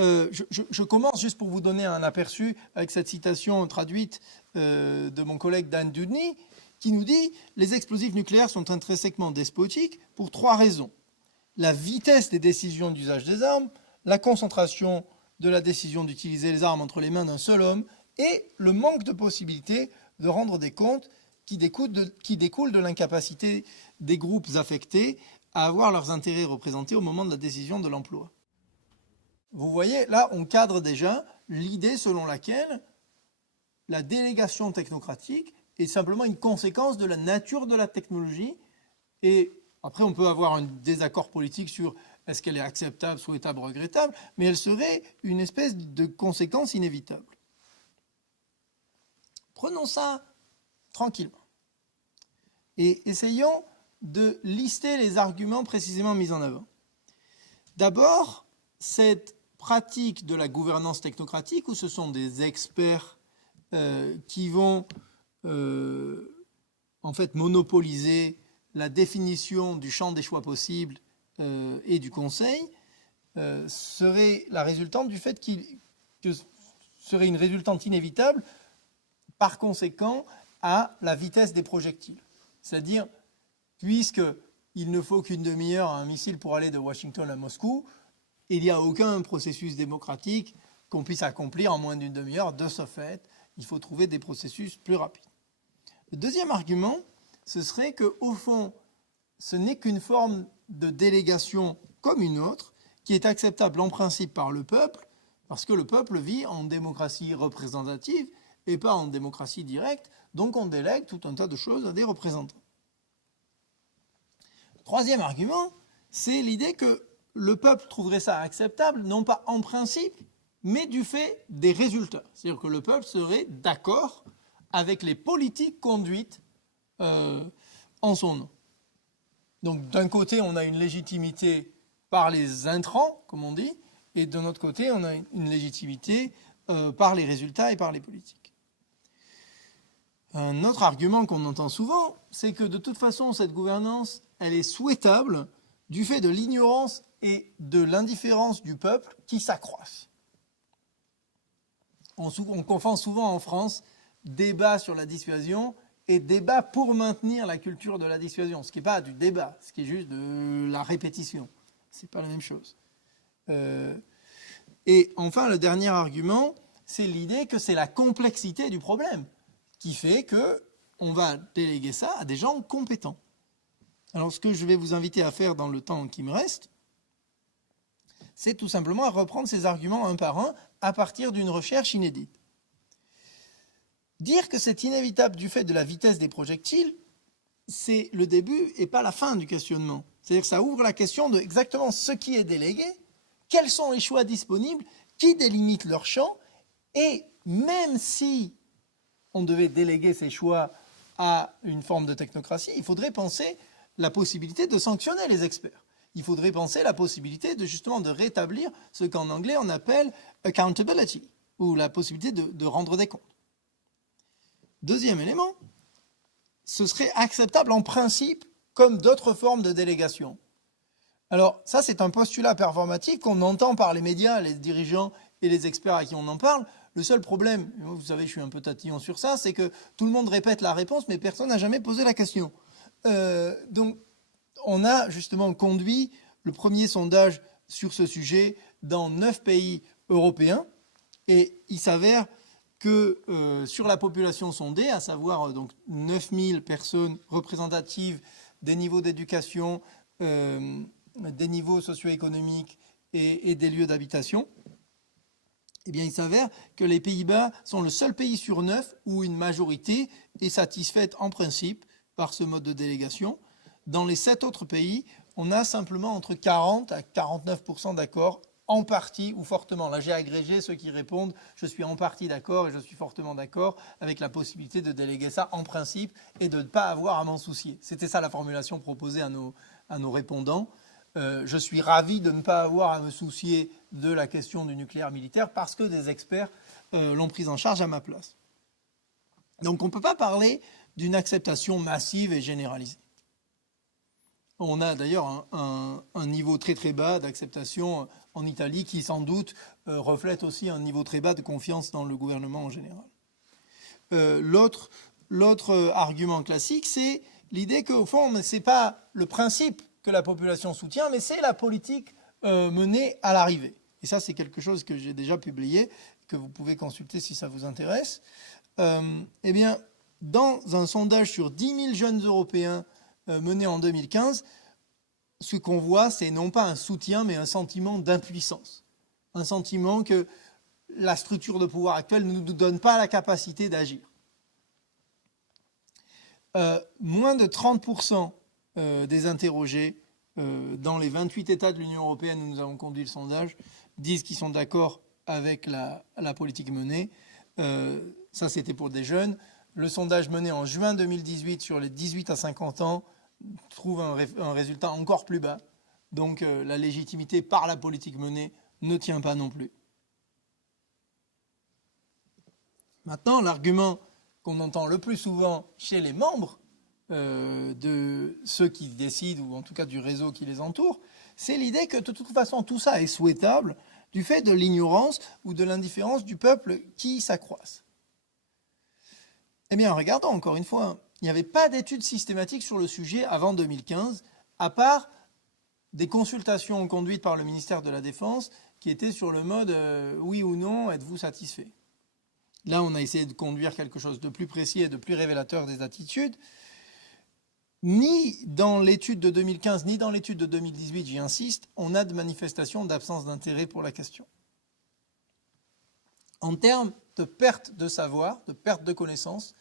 je commence juste pour vous donner un aperçu avec cette citation traduite de mon collègue Dan Dudney, qui nous dit « Les explosifs nucléaires sont intrinsèquement despotiques pour 3 raisons. La vitesse des décisions d'usage des armes, la concentration de la décision d'utiliser les armes entre les mains d'un seul homme et le manque de possibilité de rendre des comptes qui découlent de l'incapacité des groupes affectés à avoir leurs intérêts représentés au moment de la décision de l'emploi. » Vous voyez, là, on cadre déjà l'idée selon laquelle la délégation technocratique est simplement une conséquence de la nature de la technologie. Et après, on peut avoir un désaccord politique sur est-ce qu'elle est acceptable, souhaitable, regrettable, mais elle serait une espèce de conséquence inévitable. Prenons ça tranquillement et essayons de lister les arguments précisément mis en avant. D'abord, cette pratique de la gouvernance technocratique, où ce sont des experts qui vont en fait monopoliser la définition du champ des choix possibles et du conseil, serait la résultante du fait que serait une résultante inévitable par conséquent à la vitesse des projectiles. C'est-à-dire, puisqu'il ne faut qu'une demi-heure à un missile pour aller de Washington à Moscou, il n'y a aucun processus démocratique qu'on puisse accomplir en moins d'une demi-heure. De ce fait, il faut trouver des processus plus rapides. Le deuxième argument, ce serait qu'au fond, ce n'est qu'une forme de délégation comme une autre, qui est acceptable en principe par le peuple, parce que le peuple vit en démocratie représentative et pas en démocratie directe, donc on délègue tout un tas de choses à des représentants. Troisième argument, c'est l'idée que le peuple trouverait ça acceptable, non pas en principe, mais du fait des résultats. C'est-à-dire que le peuple serait d'accord avec les politiques conduites en son nom. Donc d'un côté, on a une légitimité par les intrants, comme on dit, et de notre côté, on a une légitimité par les résultats et par les politiques. Un autre argument qu'on entend souvent, c'est que de toute façon, cette gouvernance, elle est souhaitable du fait de l'ignorance et de l'indifférence du peuple qui s'accroissent. On confond souvent en France débat sur la dissuasion et débat pour maintenir la culture de la dissuasion, ce qui n'est pas du débat, ce qui est juste de la répétition. Ce n'est pas la même chose. Et enfin, le dernier argument, c'est l'idée que c'est la complexité du problème qui fait qu'on va déléguer ça à des gens compétents. Alors, ce que je vais vous inviter à faire dans le temps qui me reste, c'est tout simplement à reprendre ces arguments un par un à partir d'une recherche inédite. Dire que c'est inévitable du fait de la vitesse des projectiles, c'est le début et pas la fin du questionnement. C'est-à-dire que ça ouvre la question de exactement ce qui est délégué, quels sont les choix disponibles, qui délimitent leur champ, et même si on devait déléguer ces choix à une forme de technocratie, il faudrait penser la possibilité de sanctionner les experts. Il faudrait penser la possibilité de justement de rétablir ce qu'en anglais on appelle accountability, ou la possibilité de rendre des comptes. Deuxième élément, ce serait acceptable en principe comme d'autres formes de délégation. Alors ça, c'est un postulat performatif qu'on entend par les médias, les dirigeants et les experts à qui on en parle. Le seul problème, vous savez, je suis un peu tatillon sur ça, c'est que tout le monde répète la réponse, mais personne n'a jamais posé la question. Donc, on a justement conduit le premier sondage sur ce sujet dans 9 pays européens, et il s'avère que sur la population sondée, à savoir donc 9000 personnes représentatives des niveaux d'éducation, des niveaux socio-économiques et des lieux d'habitation, eh bien, il s'avère que les Pays-Bas sont le seul pays sur 9 où une majorité est satisfaite en principe par ce mode de délégation. Dans les 7 autres pays, on a simplement entre 40 à 49% d'accord, en partie ou fortement. Là, j'ai agrégé ceux qui répondent « je suis en partie d'accord et je suis fortement d'accord » avec la possibilité de déléguer ça en principe et de ne pas avoir à m'en soucier. C'était ça la formulation proposée à nos répondants. Je suis ravi de ne pas avoir à me soucier de la question du nucléaire militaire parce que des experts l'ont prise en charge à ma place. Donc on ne peut pas parler d'une acceptation massive et généralisée. On a d'ailleurs un niveau très très bas d'acceptation en Italie qui sans doute reflète aussi un niveau très bas de confiance dans le gouvernement en général. L'autre argument classique, c'est l'idée qu'au fond, ce n'est pas le principe que la population soutient, mais c'est la politique menée à l'arrivée. Et ça, c'est quelque chose que j'ai déjà publié, que vous pouvez consulter si ça vous intéresse. Eh bien, dans un sondage sur 10 000 jeunes Européens mené en 2015, ce qu'on voit, c'est non pas un soutien, mais un sentiment d'impuissance. Un sentiment que la structure de pouvoir actuelle ne nous donne pas la capacité d'agir. Moins de 30% des interrogés dans les 28 États de l'Union européenne où nous avons conduit le sondage disent qu'ils sont d'accord avec la politique menée. Ça, c'était pour des jeunes. Le sondage mené en juin 2018 sur les 18 à 50 ans trouve un résultat encore plus bas. Donc la légitimité par la politique menée ne tient pas non plus. Maintenant, l'argument qu'on entend le plus souvent chez les membres de ceux qui décident, ou en tout cas du réseau qui les entoure, c'est l'idée que de toute façon tout ça est souhaitable du fait de l'ignorance ou de l'indifférence du peuple qui s'accroissent. Eh bien, regardons encore une fois, il n'y avait pas d'études systématiques sur le sujet avant 2015, à part des consultations conduites par le ministère de la Défense qui étaient sur le mode oui ou non, êtes-vous satisfait? Là, on a essayé de conduire quelque chose de plus précis et de plus révélateur des attitudes. Ni dans l'étude de 2015, ni dans l'étude de 2018, j'y insiste, on a de manifestation d'absence d'intérêt pour la question. En termes de perte de savoir, de perte de connaissances,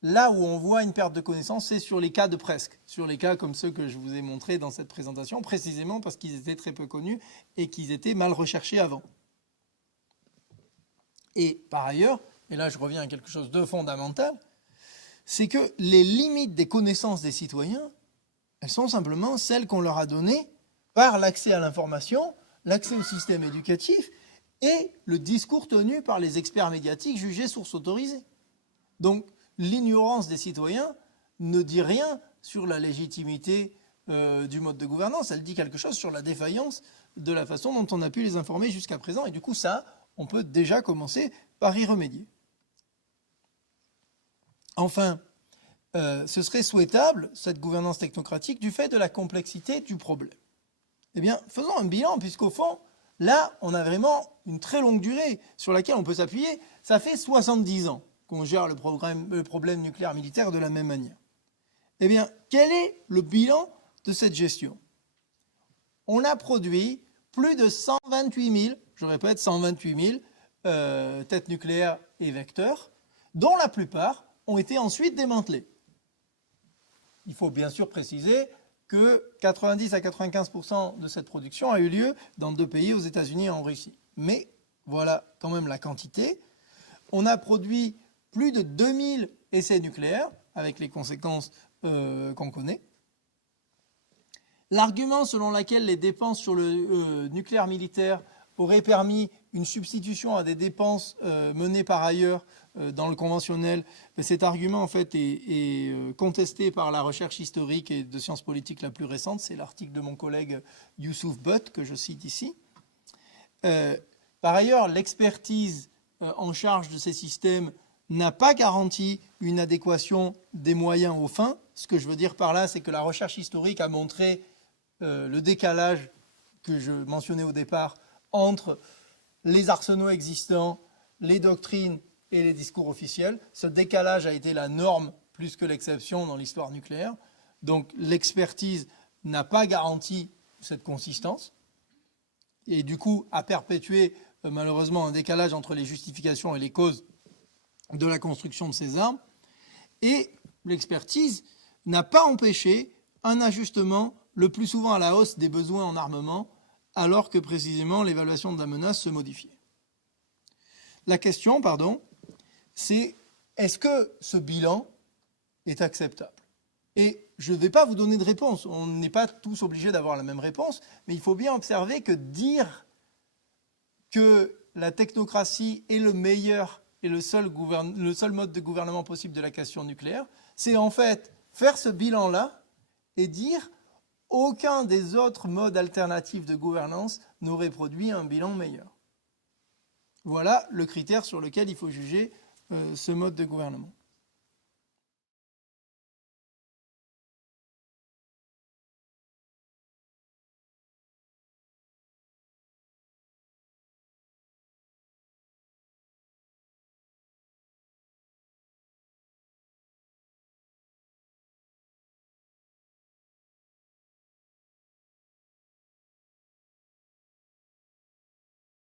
là où on voit une perte de connaissances, c'est sur les cas de presque, sur les cas comme ceux que je vous ai montrés dans cette présentation, précisément parce qu'ils étaient très peu connus et qu'ils étaient mal recherchés avant. Et par ailleurs, et là je reviens à quelque chose de fondamental, c'est que les limites des connaissances des citoyens, elles sont simplement celles qu'on leur a données par l'accès à l'information, l'accès au système éducatif et le discours tenu par les experts médiatiques jugés sources autorisées. Donc l'ignorance des citoyens ne dit rien sur la légitimité du mode de gouvernance, elle dit quelque chose sur la défaillance de la façon dont on a pu les informer jusqu'à présent, et du coup ça, on peut déjà commencer par y remédier. Enfin, ce serait souhaitable, cette gouvernance technocratique, du fait de la complexité du problème. Eh bien, faisons un bilan, puisqu'au fond, là, on a vraiment une très longue durée sur laquelle on peut s'appuyer. Ça fait 70 ans qu'on gère le problème nucléaire militaire de la même manière. Eh bien, quel est le bilan de cette gestion? On a produit plus de 128 000, je répète, 128 000 têtes nucléaires et vecteurs, dont la plupart ont été ensuite démantelés. Il faut bien sûr préciser que 90 à 95% de cette production a eu lieu dans 2 pays, aux États-Unis et en Russie. Mais voilà quand même la quantité. On a produit plus de 2000 essais nucléaires, avec les conséquences qu'on connaît. L'argument selon lequel les dépenses sur le nucléaire militaire auraient permis une substitution à des dépenses menées par ailleurs dans le conventionnel, cet argument en fait est contesté par la recherche historique et de sciences politiques la plus récente. C'est l'article de mon collègue Youssouf Butt que je cite ici. Par ailleurs, l'expertise en charge de ces systèmes n'a pas garanti une adéquation des moyens aux fins. Ce que je veux dire par là, c'est que la recherche historique a montré le décalage que je mentionnais au départ entre les arsenaux existants, les doctrines et les discours officiels. Ce décalage a été la norme plus que l'exception dans l'histoire nucléaire. Donc l'expertise n'a pas garanti cette consistance et du coup a perpétué malheureusement un décalage entre les justifications et les causes de la construction de ces armes. Et l'expertise n'a pas empêché un ajustement le plus souvent à la hausse des besoins en armement, alors que précisément l'évaluation de la menace se modifiait. La question, c'est est-ce que ce bilan est acceptable? Et je ne vais pas vous donner de réponse, on n'est pas tous obligés d'avoir la même réponse, mais il faut bien observer que dire que la technocratie est le meilleur et le seul mode de gouvernement possible de la question nucléaire, c'est en fait faire ce bilan-là et dire aucun des autres modes alternatifs de gouvernance n'aurait produit un bilan meilleur. Voilà le critère sur lequel il faut juger ce mode de gouvernement.